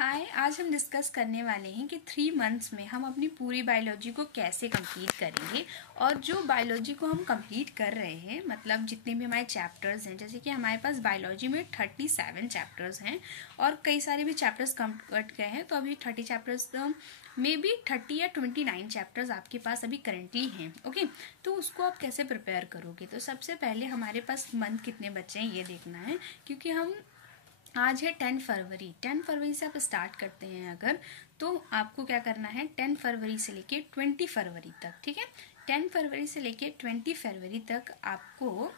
हाय, आज हम डिस्कस करने वाले हैं कि 3 मंथ्स में हम अपनी पूरी बायोलॉजी को कैसे कंप्लीट करेंगे। और जो बायोलॉजी को हम कंप्लीट कर रहे हैं, मतलब जितने भी हमारे चैप्टर्स हैं, जैसे कि हमारे पास बायोलॉजी में 37 चैप्टर्स हैं और कई सारे भी चैप्टर्स कट गए हैं, तो अभी 30 चैप्टर्स में भी 30 या 29 चैप्टर्स आपके पास अभी करेंटली हैं। ओके, तो उसको आप कैसे प्रिपेयर करोगे? तो सबसे पहले हमारे पास मंथ कितने बचे हैं ये देखना है, क्योंकि हम आज है 10 फरवरी। 10 फरवरी से आप स्टार्ट करते हैं अगर, तो आपको क्या करना है 10 फरवरी से लेके 20 फरवरी तक, ठीक है। 10 फरवरी से लेके 20 फरवरी तक आपको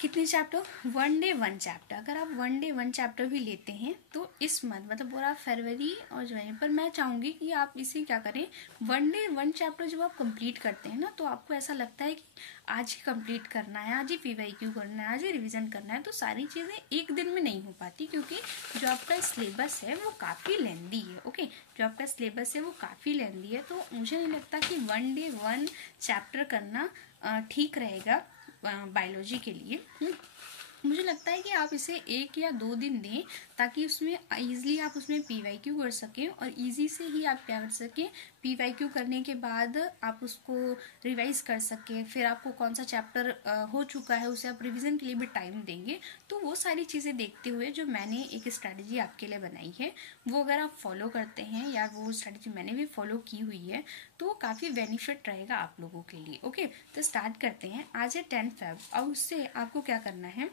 कितने चैप्टर? 1 day 1 chapter. अगर आप 1 डे 1 चैप्टर भी लेते हैं तो इस मंथ मतलब पूरा फरवरी और जनवरी, पर मैं चाहूँगी कि आप इसे क्या करें, 1 डे 1 चैप्टर जब आप कंप्लीट करते हैं ना, तो आपको ऐसा लगता है कि आज ही कंप्लीट करना है, आज ही पीवाईक्यू करना है, आज ही रिवीजन करना है। तो सारी चीज़ें एक दिन में नहीं हो पाती, क्योंकि जो आपका सिलेबस है वो काफ़ी लेंदी है। ओके, जो आपका सिलेबस है वो काफ़ी लेंदी है, तो मुझे नहीं लगता कि 1 डे 1 चैप्टर करना ठीक रहेगा बायोलॉजी के लिए। मुझे लगता है कि आप इसे 1 या 2 दिन दें, ताकि उसमें ईजिली आप उसमें पीवाईक्यू कर सकें और इजी से ही आप क्या कर सकें, पीवाईक्यू करने के बाद आप उसको रिवाइज कर सकें। फिर आपको कौन सा चैप्टर हो चुका है उसे आप रिवीजन के लिए भी टाइम देंगे। तो वो सारी चीज़ें देखते हुए जो मैंने एक स्ट्रैटेजी आपके लिए बनाई है, वो अगर आप फॉलो करते हैं, या वो स्ट्रैटेजी मैंने भी फॉलो की हुई है, तो काफ़ी बेनिफिट रहेगा आप लोगों के लिए। ओके, तो स्टार्ट करते हैं। आज है 10 फेब। और उससे आपको क्या करना है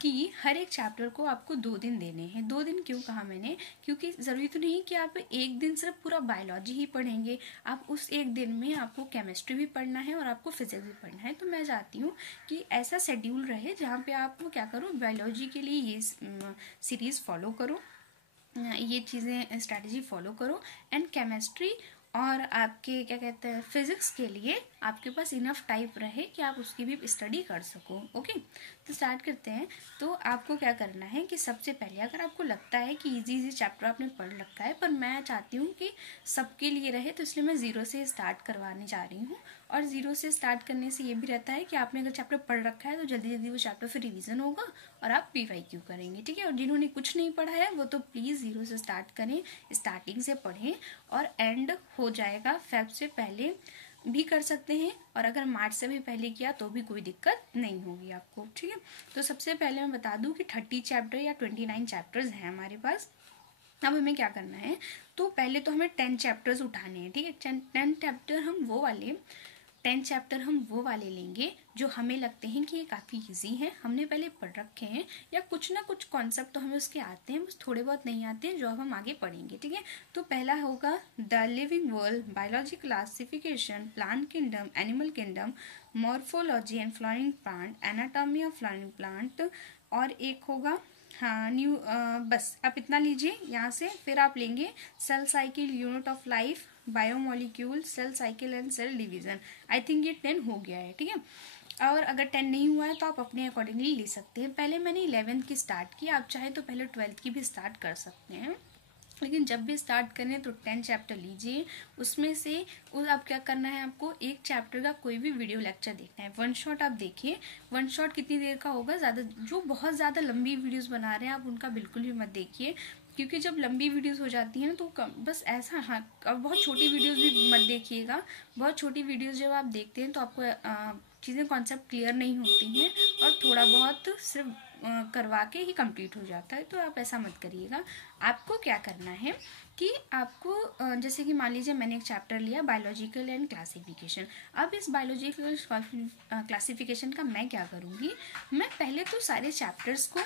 कि हर एक चैप्टर को आपको 2 दिन देने हैं। 2 दिन क्यों कहा मैंने? क्योंकि ज़रूरी तो नहीं कि आप एक दिन सिर्फ पूरा बायोलॉजी ही पढ़ेंगे। आप उस एक दिन में आपको केमिस्ट्री भी पढ़ना है और आपको फिजिक्स भी पढ़ना है। तो मैं चाहती हूँ कि ऐसा शेड्यूल रहे जहाँ पे आप क्या करो, बायोलॉजी के लिए ये सीरीज़ फॉलो करो, ये चीज़ें स्ट्रैटेजी फॉलो करो। एंड केमिस्ट्री और आपके क्या कहते हैं फिजिक्स के लिए आपके पास इनफ टाइम रहे कि आप उसकी भी स्टडी कर सको। ओके, तो स्टार्ट करते हैं। तो आपको क्या करना है कि सबसे पहले, अगर आपको लगता है कि इजी चैप्टर आपने पढ़ रखा है, पर मैं चाहती हूँ कि सबके लिए रहे, तो इसलिए मैं 0 से स्टार्ट करवाने जा रही हूँ। और 0 से स्टार्ट करने से ये भी रहता है कि आपने अगर चैप्टर पढ़ रखा है तो जल्दी जल्दी वो चैप्टर फिर रिवीजन होगा और आप पीवाईक्यू करेंगे, ठीक है। और जिन्होंने कुछ नहीं पढ़ा है वो तो प्लीज़ 0 से स्टार्ट करें, स्टार्टिंग से पढ़ें, और एंड हो जाएगा फेब से पहले भी कर सकते हैं, और अगर मार्च से भी पहले किया तो भी कोई दिक्कत नहीं होगी आपको, ठीक है। तो सबसे पहले मैं बता दूं कि 30 चैप्टर या 29 चैप्टर्स हैं हमारे पास। अब हमें क्या करना है, तो पहले तो हमें 10 चैप्टर्स उठाने हैं, ठीक है। 10 चैप्टर हम वो वाले लेंगे जो हमें लगते हैं कि ये काफ़ी इजी हैं, हमने पहले पढ़ रखे हैं, या कुछ ना कुछ कॉन्सेप्ट तो हमें उसके आते हैं, बस थोड़े बहुत नहीं आते हैं, जो अब हम आगे पढ़ेंगे, ठीक है। तो पहला होगा the living world, biology classification, plant kingdom, animal kingdom, morphology and flowering plant, anatomy of flowering plant, और एक होगा बस आप इतना लीजिए यहाँ से। फिर आप लेंगे cell cycle, unit of life, biomolecule, cell cycle and cell division. I think ये 10 हो गया है, ठीक है। और अगर 10 नहीं हुआ है तो आप अपने अकॉर्डिंगली ले सकते हैं। पहले मैंने 11th की स्टार्ट की, आप चाहे तो पहले 12th की भी स्टार्ट कर सकते हैं, लेकिन जब भी स्टार्ट करें तो 10 चैप्टर लीजिए। उसमें से आप क्या करना है, आपको एक चैप्टर का कोई भी वीडियो लेक्चर देखना है। 1 शॉट आप देखिए। 1 शॉट कितनी देर का होगा? ज़्यादा, जो बहुत ज़्यादा लंबी वीडियोस बना रहे हैं आप उनका बिल्कुल भी मत देखिए, क्योंकि जब लंबी वीडियोस हो जाती हैं ना तो बस ऐसा, हाँ, अब बहुत छोटी वीडियोस भी मत देखिएगा। बहुत छोटी वीडियोस जब आप देखते हैं तो आपको चीज़ें कॉन्सेप्ट क्लियर नहीं होती हैं, और थोड़ा बहुत सिर्फ करवा के ही कंप्लीट हो जाता है, तो आप ऐसा मत करिएगा। आपको क्या करना है कि आपको जैसे कि मान लीजिए मैंने एक चैप्टर लिया बायोलॉजिकल एंड क्लासिफिकेशन। अब इस बायोलॉजिकल क्लासिफिकेशन का मैं क्या करूँगी, मैं पहले तो सारे चैप्टर्स को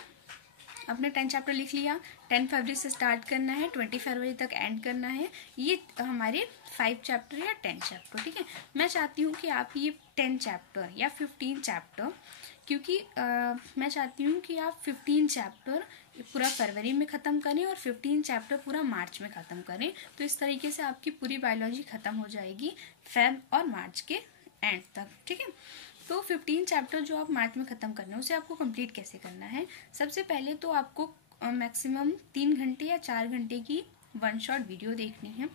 अपने 10 चैप्टर लिख लिया। 10 फरवरी से स्टार्ट करना है, 20 फरवरी तक एंड करना है। ये हमारे 5 चैप्टर या 10 चैप्टर, ठीक है। मैं चाहती हूँ कि आप ये 10 चैप्टर या 15 चैप्टर, क्योंकि मैं चाहती हूँ कि आप 15 चैप्टर पूरा फरवरी में ख़त्म करें और 15 चैप्टर पूरा मार्च में ख़त्म करें। तो इस तरीके से आपकी पूरी बायोलॉजी ख़त्म हो जाएगी फेब और मार्च के एंड तक, ठीक है। तो 15 चैप्टर जो आप मार्च में ख़त्म करना है, उसे आपको कंप्लीट कैसे करना है? सबसे पहले तो आपको मैक्सिमम 3 घंटे या 4 घंटे की 1 शॉट वीडियो देखनी है।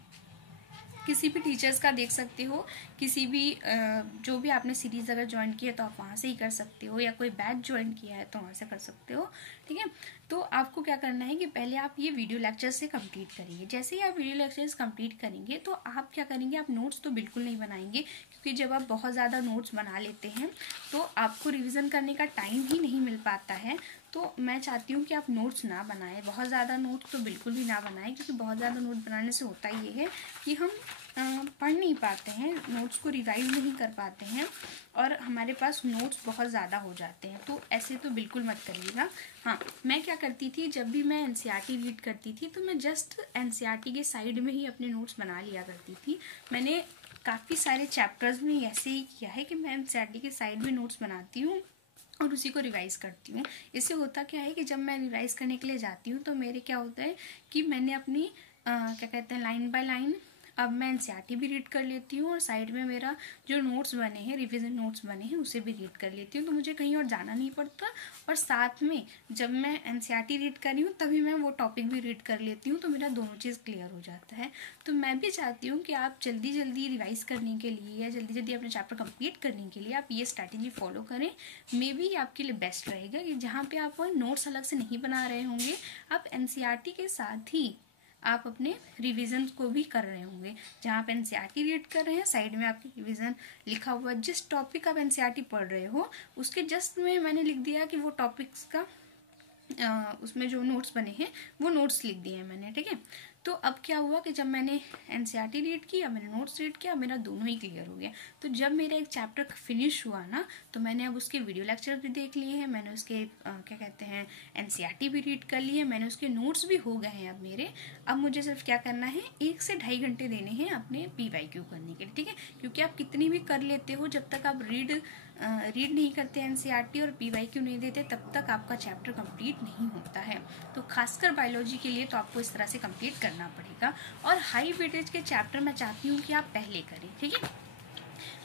किसी भी टीचर्स का देख सकते हो, किसी भी जो भी आपने सीरीज़ अगर ज्वाइन की है तो आप वहाँ से ही कर सकते हो, या कोई बैच ज्वाइन किया है तो वहाँ से कर सकते हो, ठीक है। तो आपको क्या करना है कि पहले आप ये वीडियो लेक्चर से कंप्लीट करिए। जैसे ही आप वीडियो लेक्चर्स कंप्लीट करेंगे तो आप क्या करेंगे, आप नोट्स तो बिल्कुल नहीं बनाएंगे, क्योंकि जब आप बहुत ज़्यादा नोट्स बना लेते हैं तो आपको रिवीजन करने का टाइम ही नहीं मिल पाता है। तो मैं चाहती हूँ कि आप नोट्स ना बनाएं, बहुत ज़्यादा नोट्स तो बिल्कुल भी ना बनाएं, क्योंकि बहुत ज़्यादा नोट बनाने से होता ये है कि हम पढ़ नहीं पाते हैं, नोट्स को रिवाइज नहीं कर पाते हैं और हमारे पास नोट्स बहुत ज़्यादा हो जाते हैं। तो ऐसे तो बिल्कुल मत करिएगा। हाँ, मैं क्या करती थी, जब भी मैं एनसीईआरटी रीड करती थी तो मैं जस्ट एनसीईआरटी के साइड में ही अपने नोट्स बना लिया करती थी। मैंने काफ़ी सारे चैप्टर्स में ऐसे ही किया है कि मैं एनसीईआरटी के साइड में नोट्स बनाती हूँ और उसी को रिवाइज़ करती हूँ। इससे होता क्या है कि जब मैं रिवाइज़ करने के लिए जाती हूँ तो मेरे क्या होता है कि मैंने अपनी क्या कहते हैं लाइन बाय लाइन अब मैं एनसीईआरटी भी रीड कर लेती हूँ और साइड में मेरा जो नोट्स बने हैं, रिवीजन नोट्स बने हैं, उसे भी रीड कर लेती हूँ। तो मुझे कहीं और जाना नहीं पड़ता और साथ में जब मैं एनसीईआरटी रीड कर रही हूँ तभी मैं वो टॉपिक भी रीड कर लेती हूँ, तो मेरा दोनों चीज़ क्लियर हो जाता है। तो मैं भी चाहती हूँ कि आप जल्दी जल्दी रिवाइज़ करने के लिए या जल्दी जल्दी अपने चैप्टर कंप्लीट करने के लिए आप ये स्ट्रैटेजी फॉलो करें। मे बी आपके लिए बेस्ट रहेगा कि जहाँ पे आप नोट्स अलग से नहीं बना रहे होंगे, आप एनसीईआरटी के साथ ही आप अपने रिवीजन को भी कर रहे होंगे। जहाँ आप एनसीईआरटी रीड कर रहे हैं साइड में आपकी रिवीजन लिखा हुआ, जिस टॉपिक आप एनसीईआरटी पढ़ रहे हो उसके जस्ट में मैंने लिख दिया कि वो टॉपिक्स का उसमें जो नोट्स बने हैं वो नोट्स लिख दिए हैं मैंने, ठीक है। तो अब क्या हुआ कि जब मैंने एनसीईआरटी रीड किया, मैंने नोट्स रीड किया, मेरा दोनों ही क्लियर हो गया। तो जब मेरा एक चैप्टर फिनिश हुआ ना, तो मैंने अब उसके वीडियो लेक्चर भी देख लिए हैं, मैंने उसके क्या कहते हैं एनसीईआरटी भी रीड कर लिए, मैंने उसके नोट्स भी हो गए हैं अब मेरे। अब मुझे सिर्फ क्या करना है, 1 से 2.5 घंटे देने हैं अपने PYQ करने के लिए, ठीक है। क्योंकि आप कितनी भी कर लेते हो, जब तक आप रीड नहीं करते एनसीईआरटी और PYQ नहीं देते तब तक आपका चैप्टर कंप्लीट नहीं होता है। तो खासकर बायोलॉजी के लिए तो आपको इस तरह से कंप्लीट करना पड़ेगा। और हाई वेटेज के चैप्टर मैं चाहती हूँ कि आप पहले करें, ठीक है।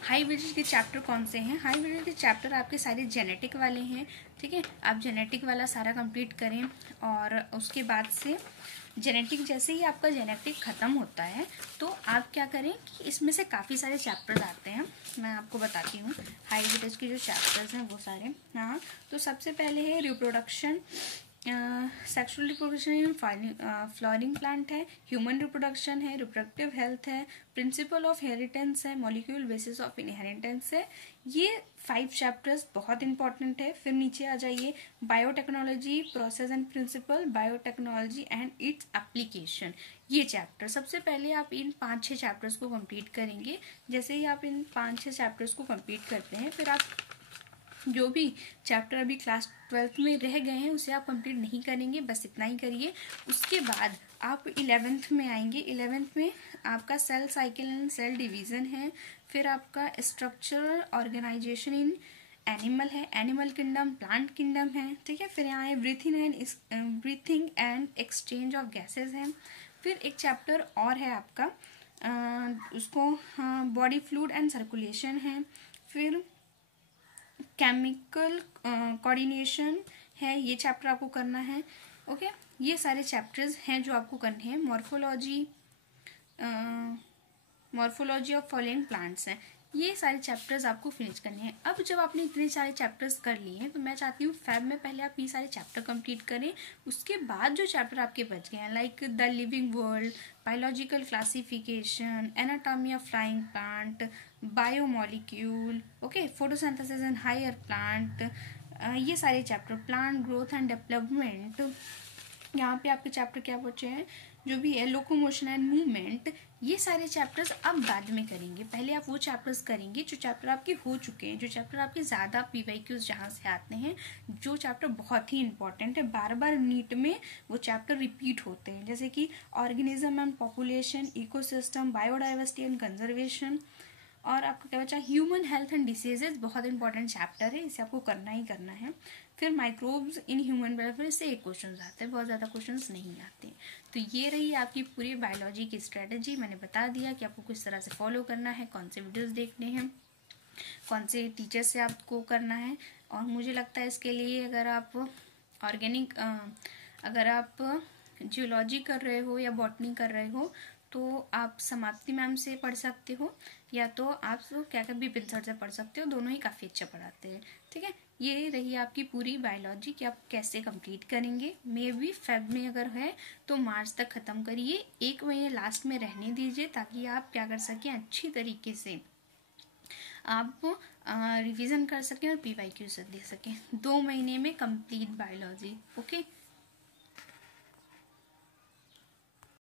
हाई वेटेज के चैप्टर कौन से हैं? हाई वेटेज के चैप्टर आपके सारे जेनेटिक वाले हैं, ठीक है। आप जेनेटिक वाला सारा कंप्लीट करें और उसके बाद से जेनेटिक, जैसे ही आपका जेनेटिक ख़त्म होता है तो आप क्या करें कि इसमें से काफ़ी सारे चैप्टर्स आते हैं, मैं आपको बताती हूँ हाई वेटेज के जो चैप्टर्स हैं वो सारे। हाँ, तो सबसे पहले है reproduction, sexual reproduction in flowering plant है, ह्यूमन रिप्रोडक्शन है, रिप्रोडक्टिव हेल्थ है, प्रिंसिपल ऑफ हेरिटेंस है, मॉलिक्यूल बेसिस ऑफ इनहेरिटेंस है। ये 5 चैप्टर्स बहुत इंपॉर्टेंट है। फिर नीचे आ जाइए, biotechnology, process and principle, biotechnology and its application. ये चैप्टर सबसे पहले आप इन 5-6 चैप्टर्स को कंप्लीट करेंगे। जैसे ही आप इन 5-6 चैप्टर्स को कंप्लीट करते हैं, फिर आप जो भी चैप्टर अभी क्लास 12th में रह गए हैं उसे आप कंप्लीट नहीं करेंगे, बस इतना ही करिए। उसके बाद आप 11th में आएंगे। 11th में आपका cell cycle and cell division है, फिर आपका स्ट्रक्चरल ऑर्गेनाइजेशन इन एनिमल है, एनिमल किंगडम, प्लांट किंगडम है, ठीक है। फिर यहाँ है breathing and exchange of gases है। फिर एक चैप्टर और है आपका उसको बॉडी फ्लूइड एंड सर्कुलेशन है। फिर केमिकल कोऑर्डिनेशन है, ये चैप्टर आपको करना है, ओके। ये सारे चैप्टर्स हैं जो आपको करने हैं। मॉर्फोलॉजी ऑफ फॉलोइंग प्लांट्स हैं, ये सारे चैप्टर्स आपको फिनिश करने हैं। अब जब आपने इतने सारे चैप्टर्स कर लिए हैं तो मैं चाहती हूँ फेब में पहले आप ये सारे चैप्टर कंप्लीट करें। उसके बाद जो चैप्टर आपके बच गए हैं like the living world, biological classification, anatomy of flying plant, biomolecule, okay, photosynthesis in higher plant, ये सारे chapter, plant growth and development, यहाँ पे आपके चैप्टर क्या बचे हैं जो भी है, लोकोमोशन एंड मूवमेंट, ये सारे चैप्टर्स आप बाद में करेंगे। पहले आप वो चैप्टर्स करेंगे जो चैप्टर आपके हो चुके हैं, जो चैप्टर आपके ज़्यादा PYQs जहाँ से आते हैं, जो चैप्टर बहुत ही इंपॉर्टेंट है, बार बार नीट में वो चैप्टर रिपीट होते हैं, जैसे कि organism and population, ecosystem, biodiversity and conservation. और आपका क्या बचा, ह्यूमन हेल्थ एंड डिसीजेज, बहुत इंपॉर्टेंट चैप्टर है, इसे आपको करना ही करना है। फिर माइक्रोब्स इन ह्यूमन वेलफेयर से 1 क्वेश्चन आते हैं, बहुत ज़्यादा क्वेश्चन नहीं आते। तो ये रही आपकी पूरी बायोलॉजी की स्ट्रेटजी। मैंने बता दिया कि आपको किस तरह से फॉलो करना है, कौन से वीडियोस देखने हैं, कौन से टीचर से आपको करना है। और मुझे लगता है इसके लिए अगर आप जियोलॉजी कर रहे हो या बॉटनी कर रहे हो तो आप समाप्ति मैम से पढ़ सकते हो, या तो आप क्या बिपिन सर से पढ़ सकते हो, दोनों ही काफ़ी अच्छा पढ़ाते हैं, ठीक है। ये रही आपकी पूरी बायोलॉजी कि आप कैसे कंप्लीट करेंगे। मे बी फेब में अगर है तो मार्च तक ख़त्म करिए, 1 महीने लास्ट में रहने दीजिए ताकि आप क्या कर सकें, अच्छी तरीके से आप रिवीजन कर सकें और PYQ से दे सकें। 2 महीने में कंप्लीट बायोलॉजी। ओके।